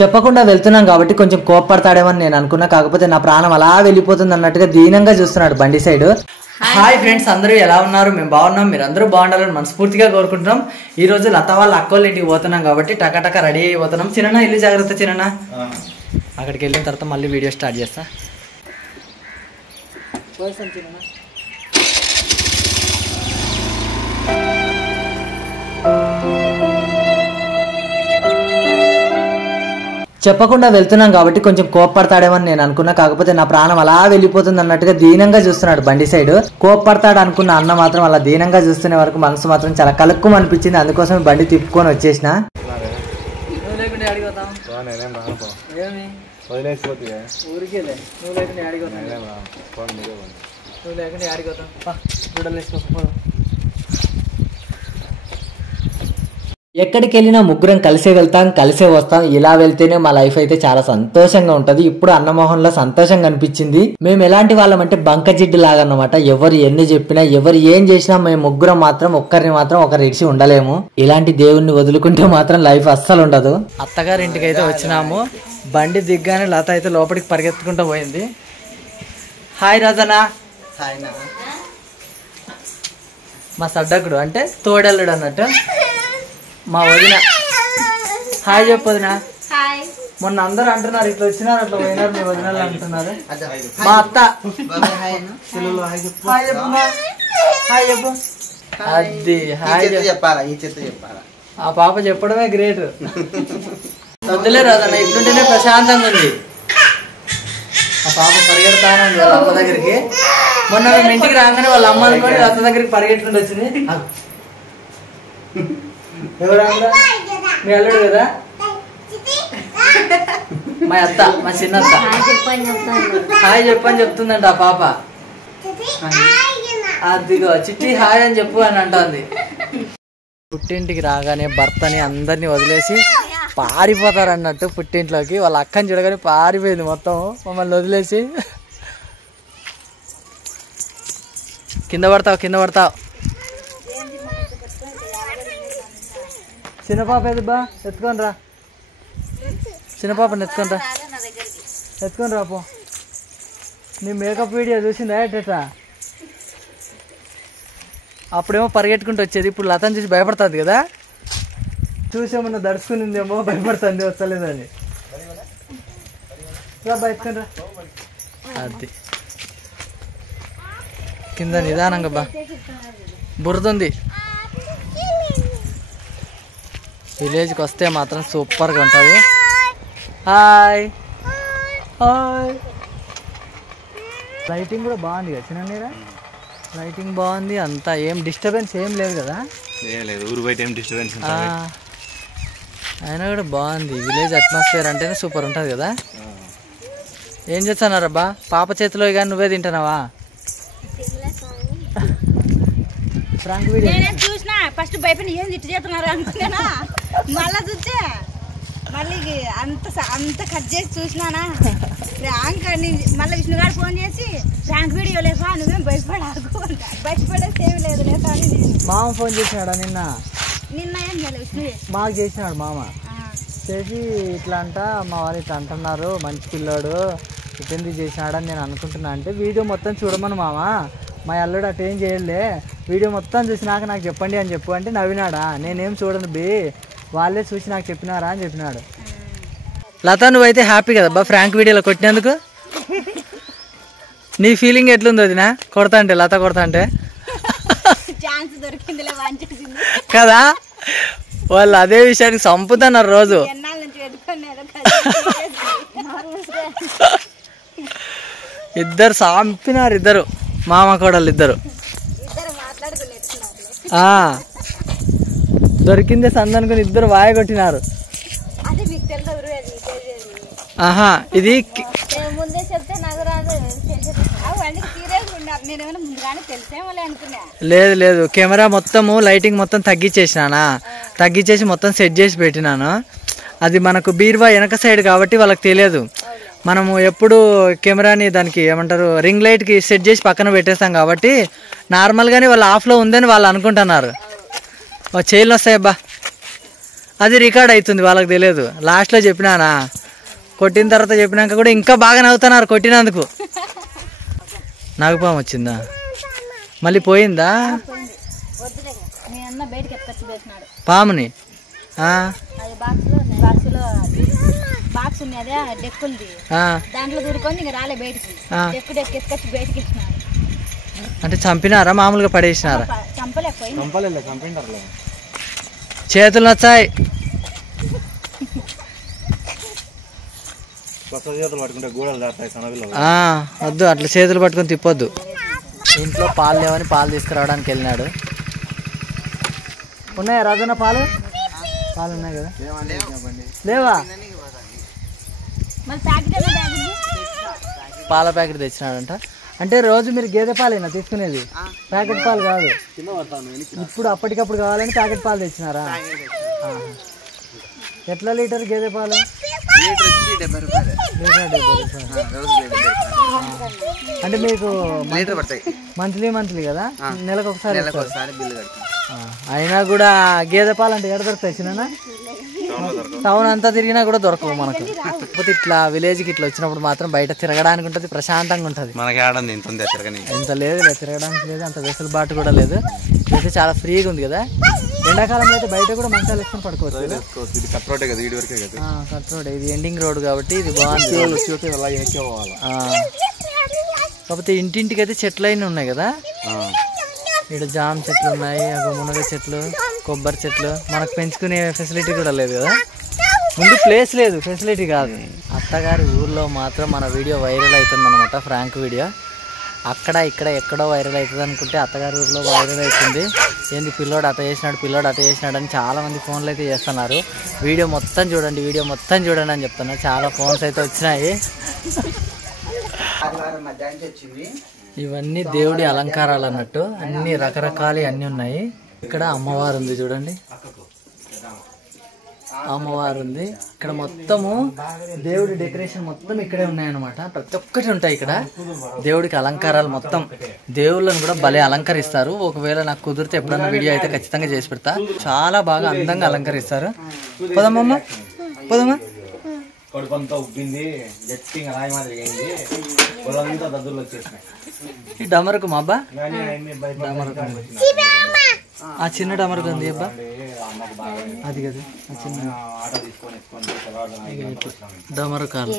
చెప్పకుండా వెళ్తున్నాం కాబట్టి కొంచెం కోపడతాడేమని నేను అనుకున్నా, కాకపోతే నా ప్రాణం అలా వెళ్ళిపోతుంది అన్నట్టుగా దీనంగా చూస్తున్నాడు బండి సైడ్. హాయ్ ఫ్రెండ్స్, అందరూ ఎలా ఉన్నారు? మేము బాగున్నాం, మీరు అందరూ బాగుండాలని మనస్ఫూర్తిగా కోరుకుంటున్నాం. ఈ రోజు లత వాళ్ళ అక్కోళ్ళ ఇంటికి పోతున్నాం కాబట్టి టకటక రెడీ అయిపోతున్నాం. చిన్న ఇల్లు జాగ్రత్త చిన్న. అక్కడికి వెళ్ళిన తర్వాత మళ్ళీ వీడియో స్టార్ట్ చేస్తా. చెప్పకుండా వెళ్తున్నాం కాబట్టి కొంచెం కోపడతాడేమని నేను అనుకున్నా, కాకపోతే నా ప్రాణం అలా వెళ్ళిపోతుంది అన్నట్టుగా దీనంగా చూస్తున్నాడు బండి సైడ్. కోపడతాడు అనుకున్న అన్న మాత్రం అలా దీనంగా చూస్తునే వరకు మనసు మాత్రం చాలా కలుక్కుమ అనిపించింది. అందుకోసం బండి తిప్పుకొని వచ్చేసిన. ఎక్కడికి వెళ్ళినా ముగ్గురం కలిసే వెళ్తాం, కలిసే వస్తాం. ఇలా వెళ్తేనే మా లైఫ్ అయితే చాలా సంతోషంగా ఉంటది. ఇప్పుడు అన్నమోహన్ లో సంతోషంగా అనిపించింది. మేము ఎలాంటి వాళ్ళం అంటే బంకజిడ్డు లాగా అన్నమాట. ఎవరు ఎన్ని చెప్పినా, ఎవరు ఏం చేసినా మేము ముగ్గురం మాత్రం ఒక్కరిని మాత్రం ఒకరి ఇడిచి ఉండలేము. ఇలాంటి దేవుణ్ణి వదులుకుంటే మాత్రం లైఫ్ అస్సలు ఉండదు. అత్తగారి ఇంటికి అయితే వచ్చినాము. బండి దిగ్గానే లత అయితే లోపలికి పరిగెత్తుకుంటూ పోయింది. హాయ్ రాజనా. హాయ్ నా. మా సడ్డకుడు అంటే తోడల్లుడు అన్నట్టు మా వదిన. హాయ్ చెప్పు వదిన. మొన్న అందరు అంటున్నారు ఇట్లా వచ్చినారు అట్లా పోయినారు మీ వదినలు అంటున్నారు. మా అత్త హాయ్ చెప్పు. అది హాయ్ చెప్పాలా, ఆ పాప చెప్పడమే గ్రేట్. వద్దులే రాదన్న, ఇట్లుంటేనే ప్రశాంతంగా ఉంది. ఆ పాప పరిగెడతానే ఉంది వాళ్ళ అమ్మ దగ్గరికి. మొన్న మేము ఇంటికి రాగానే వాళ్ళ అమ్మ అనుకోని అత్త దగ్గరికి పరిగెట్టుకుంటూ వచ్చింది. ఎవరా మీ అల్లుడు కదా, మా అత్త, మా చిన్న అత్త. హాయ్ చెప్పని చెప్తుందంట ఆ పాప. అదిగో చిట్టి హాయ్ అని చెప్పు అని అంటుంది. పుట్టింటికి రాగానే భర్తని అందరినీ వదిలేసి పారిపోతారు అన్నట్టు పుట్టింట్లోకి. వాళ్ళ అక్కని చూడగానే పారిపోయింది మొత్తం మమ్మల్ని వదిలేసి. కింద పడతావు. చిన్న పాప ఏది బా, ఎత్తుకొని రా. చిన్న పాపని ఎత్తుకొని రా పో. నీ మేకప్ వీడియో చూసిందా ఎట్టా? అప్పుడేమో పరిగెట్టుకుంటూ వచ్చేది, ఇప్పుడు లతను చూసి భయపడుతుంది కదా. చూసేమన్నా దడుచుకునిందేమో, భయపడుతుంది వస్తలేదని. రా బా, ఎత్తుకొని రా. అది కింద నిదానంగా బా, బురదుంది. విలేజ్కి వస్తే మాత్రం సూపర్గా ఉంటుంది. Hi hi. లైటింగ్ కూడా బాగుంది కదా చిన్న, లైటింగ్ బాగుంది. అంతా ఏం డిస్టర్బెన్స్ ఏం లేదు కదా. ఊరు బయట ఏం డిస్టర్బెన్స్ అయినా కూడా బాగుంది. విలేజ్ అట్మాస్ఫియర్ అంటేనే సూపర్ ఉంటుంది కదా. ఏం చేస్తున్నారబ్బా? పాప చేతిలో కానీ నువ్వే తింటున్నావా? ఫ్రాంక్ వీడియో చూసినా ఫస్ట్ భయపడి ఏం తిట్టి చేస్తున్నారు అనుకున్నానా, మళ్ళా చూస్తే మళ్ళీ అంత కట్ చేసి చూసినానా ఫ్రాంక్ అని. మళ్ళీ విష్ణుగారు ఫోన్ చేసి ఫ్రాంక్ వీడియో లేవా, నువ్వేం భయపడాకు అంట. భయపడేసి ఏమి లేదు లేదా అని. మామ ఫోన్ చేసినాడా నిన్న ఏం చేయలేదు విష్ణు, మాకు చేసినాడు మామ. చేసి ఇట్లా అంట మా వాళ్ళు ఇట్లా అంటున్నారు, మంచి పిల్లోడు ఇబ్బంది చేసినాడని నేను అనుకుంటున్నా. అంటే వీడియో మొత్తం చూడమని మామ, మా అల్లుడు అటేం చేయలే, వీడియో మొత్తం చూసినాక నాకు చెప్పండి అని చెప్పు అంటే నవ్వినాడా. నేనేం చూడను బి, వాళ్ళే చూసి నాకు చెప్పినారా అని చెప్పినాడు. లత నువ్వైతే హ్యాపీ కదా బా ఫ్రాంక్ వీడియోలో కొట్టినందుకు? నీ ఫీలింగ్ ఎట్లుంది వదినా కొడతా అంటే, లత కొడతా అంటే కదా? వాళ్ళు అదే విషయానికి చంపుతున్నారు రోజు. ఇద్దరు చంపినారు, ఇద్దరు మామ కోడలు ఇద్దరు. దొరికిందే సందనుకుని ఇద్దరు వాయ కొట్టినారు. ఆహా ఇది లేదు కెమెరా మొత్తము లైటింగ్ మొత్తం తగ్గించేసి మొత్తం సెట్ చేసి పెట్టినాను. అది మనకు బీరువా వెనక సైడ్ కాబట్టి వాళ్ళకి తెలియదు. మనము ఎప్పుడు కెమెరాని దానికి ఏమంటారు రింగ్ లైట్కి సెట్ చేసి పక్కన పెట్టేస్తాం కాబట్టి నార్మల్గానే వాళ్ళు ఆఫ్లో ఉందని వాళ్ళు అనుకుంటున్నారు. చైన్లు వస్తాయబ్బా. అది రికార్డ్ అవుతుంది, వాళ్ళకి తెలియదు. లాస్ట్లో చెప్పినానా, కొట్టిన తర్వాత చెప్పినాక కూడా ఇంకా బాగా నవ్వుతున్నారు కొట్టినందుకు. నాగపాము వచ్చిందా, మళ్ళీ పోయిందా పాముని? బాక్స్ ఉంది అదే డెక్కులది, దాంట్లో దూరుకొని ఇంక రాలే బయటికి, డెక్కు ఎత్తుకొచ్చి బయటికి ఇచ్చినారు. అంటే చంపినారా మామూలుగా పడేసినారా? చంపలేకపోయి చేతులు నచ్చాయి. వద్దు అట్లా చేతులు పట్టుకొని తిప్పొద్దు. ఇంట్లో పాలు లేవని పాలు తీసుకురావడానికి వెళ్ళినాడు. ఉన్నాయా రాజన్న పాలు? పాలు ఉన్నాయి కదా, లేవా? పాల ప్యాకెట్ తెచ్చినాడంట. అంటే రోజు మీరు గేదె పాలేనా తీసుకునేది, ప్యాకెట్ పాలు కాదు? ఇప్పుడు అప్పటికప్పుడు కావాలని ప్యాకెట్ పాలు తెచ్చినారా? ఎట్లా లీటర్ గేదె పాలు? అంటే మీకు మంత్లీ కదా, నెలకు ఒకసారి అయినా కూడా గేదె పాలు అంటే ఎక్కడ దొరుకుతాయి చిన్న? టౌన్ అంతా తిరిగినా కూడా దొరకవు మనకు. కాకపోతే ఇట్లా విలేజ్కి ఇట్లా వచ్చినప్పుడు మాత్రం బయట తిరగడానికి ఉంటుంది, ప్రశాంతంగా ఉంటుంది. ఎంత లేదు తిరగడానికి లేదు, అంత వెసులుబాటు కూడా లేదు. అయితే చాలా ఫ్రీగా ఉంది కదా. ఎండాకాలంలో అయితే బయట కూడా మంచాలు వేసుకొని పడుకోవచ్చు. కట్ రోడ్, ఇది ఎండింగ్ రోడ్ కాబట్టి ఇది బాగుంది. కాకపోతే ఇంటింటికి అయితే చెట్లు అయినా ఉన్నాయి కదా. ఇక్కడ జామ చెట్లు ఉన్నాయి, మునగ చెట్లు, కొబ్బరి చెట్లు. మనకు పెంచుకునే ఫెసిలిటీ కూడా లేదు కదా. ముందు ప్లేస్ లేదు, ఫెసిలిటీ కాదు. అత్తగారి ఊర్లో మాత్రం మన వీడియో వైరల్ అవుతుంది అనమాట, ఫ్రాంక్ వీడియో. అక్కడ ఇక్కడ ఎక్కడో వైరల్ అవుతుంది అనుకుంటే అత్తగారి ఊర్లో వైరల్ అవుతుంది. ఏంది పిల్లోడు అట్ట చేసినాడు అని చాలామంది ఫోన్లు అయితే చేస్తున్నారు. వీడియో మొత్తం చూడండి అని చెప్తున్నారు. చాలా ఫోన్స్ అయితే వచ్చినాయి. ఇవన్నీ దేవుడి అలంకారాలు అన్నట్టు, అన్ని రకరకాలు అన్నీ ఉన్నాయి. ఇక్కడ అమ్మవారు ఉంది చూడండి, అమ్మవారు ఉంది. ఇక్కడ మొత్తము దేవుడి డెకరేషన్ మొత్తం ఇక్కడే ఉన్నాయన్నమాట. ప్రతి ఒక్కటి ఉంటాయి ఇక్కడ. దేవుడికి అలంకారాలు మొత్తం, దేవుళ్ళను కూడా భలే అలంకరిస్తారు. ఒకవేళ నాకు కుదిరితే ఎప్పుడన్నా వీడియో అయితే ఖచ్చితంగా చేసి పెడతా. చాలా బాగా అందంగా అలంకరిస్తారు. పోదామమ్మా, పోదామా. ఈ డమరకు మా అబ్బా, ఆ చిన్న డమరకు ఉంది అబ్బా, అది కదా ఆ చిన్న డమరకాలు.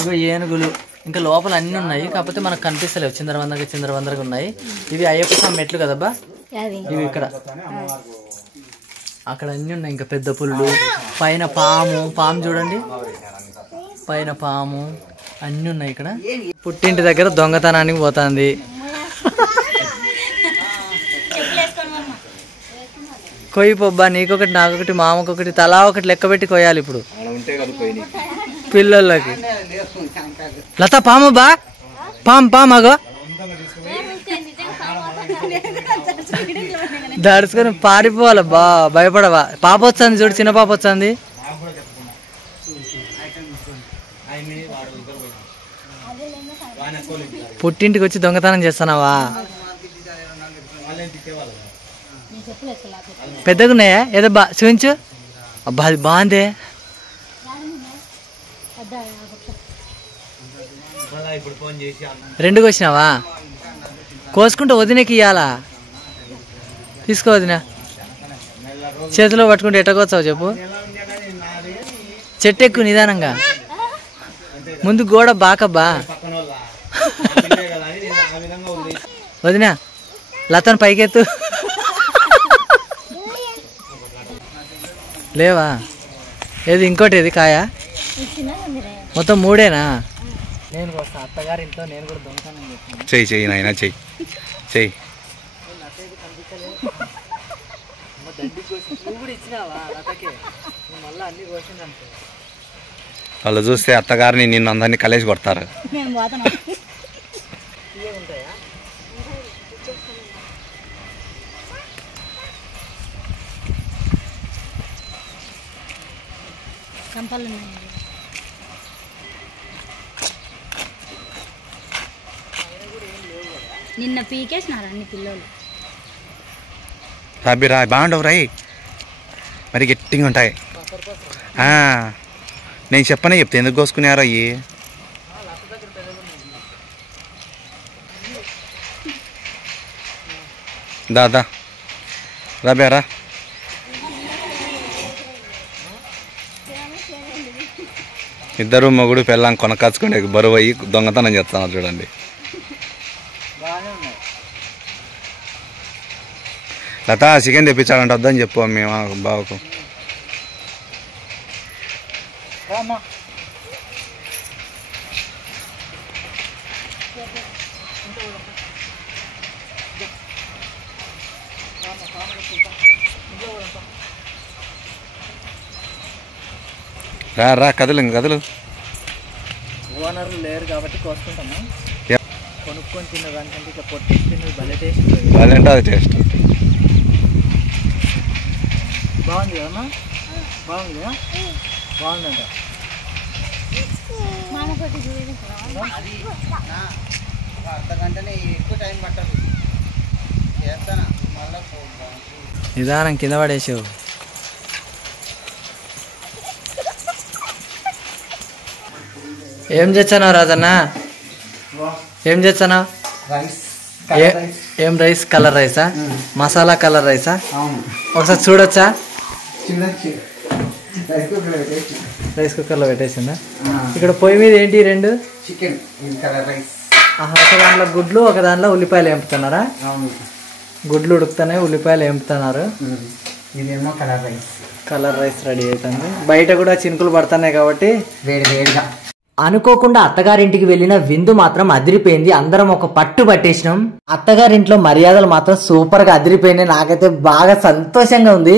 ఇగో ఏనుగులు, ఇంకా లోపల అన్ని ఉన్నాయి. కాకపోతే మనకు కనిపిస్తలేవు, చిందరవందరగా ఉన్నాయి. ఇవి అయ్యప్ప స్వామి మెట్లు కదబ్బా, ఇవి ఇక్కడ అక్కడ అన్ని ఉన్నాయి. ఇంకా పెద్ద పుల్లు, పైన పాము చూడండి, పైన పాము అన్ని ఉన్నాయి ఇక్కడ. పుట్టింటి దగ్గర దొంగతనానికి పోతుంది. కొయ్యి పొబ్బా, నీకొకటి నాకొకటి మామకొకటి తలా ఒకటి లెక్క పెట్టి కొయ్యాలి ఇప్పుడు పిల్లలకి. లత పాము బా, పామగో దడుచుకొని పారిపోవాలి బా, భయపడవా. పాప వచ్చింది చూడు, చిన్న పాప వచ్చింది. పుట్టింటికి వచ్చి దొంగతనం చేస్తున్నావా? పెద్దగా ఉన్నాయా? ఏదో చూపించు. అబ్బా అది బాగుందే. రెండుకి వచ్చినావా? కోసుకుంటే వదినకి ఇయ్యాలా? తీసుకో వదిన. చేతిలో పట్టుకుంటే ఎట్టకొచ్చావు చెప్పు. చెట్టు ఎక్కువ నిదానంగా, ముందు గోడ బాకబ్బా. వదిన లతను పైకెత్తు. లేవా? ఏది ఇంకోటి, ఏది కాయ మొత్తం 3ఏనా? నేను వస్తా అత్తగారి ఇంట్లో, నేను కూడా దొంగతనం చేస్తాను. చెయ్యి నాయన, చెయ్యి. వాళ్ళు చూస్తే అత్తగారిని నిన్ను అందరినీ కలిసి కొడతారు. నిన్న పీకేసినారు అన్ని పిల్లలు. రాబి రా బాగుండవు రాయి మరి గట్టిగా ఉంటాయి. నేను చెప్పనే చెప్తే ఎందుకు కోసుకున్నారో అయ్యి. దాదా రాబేరా ఇద్దరు మొగుడు పెళ్ళాం కొనకాచుకుంటే బరువు అయ్యి దొంగతనం చేస్తున్నారు చూడండి. లత చికెన్ తెప్పించాలంటే వద్దని చెప్పు మేము బావకు. రా రా కదలు ఇంక కదలు. ఓనర్లు లేరు కాబట్టి కోసుకుంటాము. కొనుక్కొని తిన్నదానికంటే ఇక పొట్టి తిన్నది భలే టేస్ట్. భలే ఉంటుంది టేస్ట్. బాగుంది కదమ్మా, బాగుంది బాగుందంట. అర్ధగంటనే ఎక్కువ టైం పట్టదు. చేస్తానా మళ్ళీ నిదానం కింద పడేసావు. ఏం చేస్తానా రాజన్న, ఏం చేస్తానా? ఏం రైస్? కలర్ రైసా? మసాలా కలర్ రైసా? ఒకసారి చూడొచ్చా? రైస్ కుక్కర్లో పెట్టేసిందా? ఇక్కడ పొయ్యి మీద ఏంటి రెండు? Chicken colour rice. ఒక దాంట్లో గుడ్లు, ఒక దాంట్లో ఉల్లిపాయలు వేపుతున్నారా? గుడ్లు ఉడుకుతున్నాయి, ఉల్లిపాయలు వేపుతున్నారు. ఇదేమో colour rice. Colour rice ready అవుతుంది. బయట కూడా చినుకులు పడుతున్నాయి కాబట్టి వేడి వేడిగా. అనుకోకుండా అత్తగారింటికి వెళ్ళిన విందు మాత్రం అదిరిపోయింది. అందరం ఒక పట్టు పట్టేసినాం. అత్తగారింట్లో మర్యాదలు మాత్రం సూపర్ గా అదిరిపోయినాయి. నాకైతే బాగా సంతోషంగా ఉంది.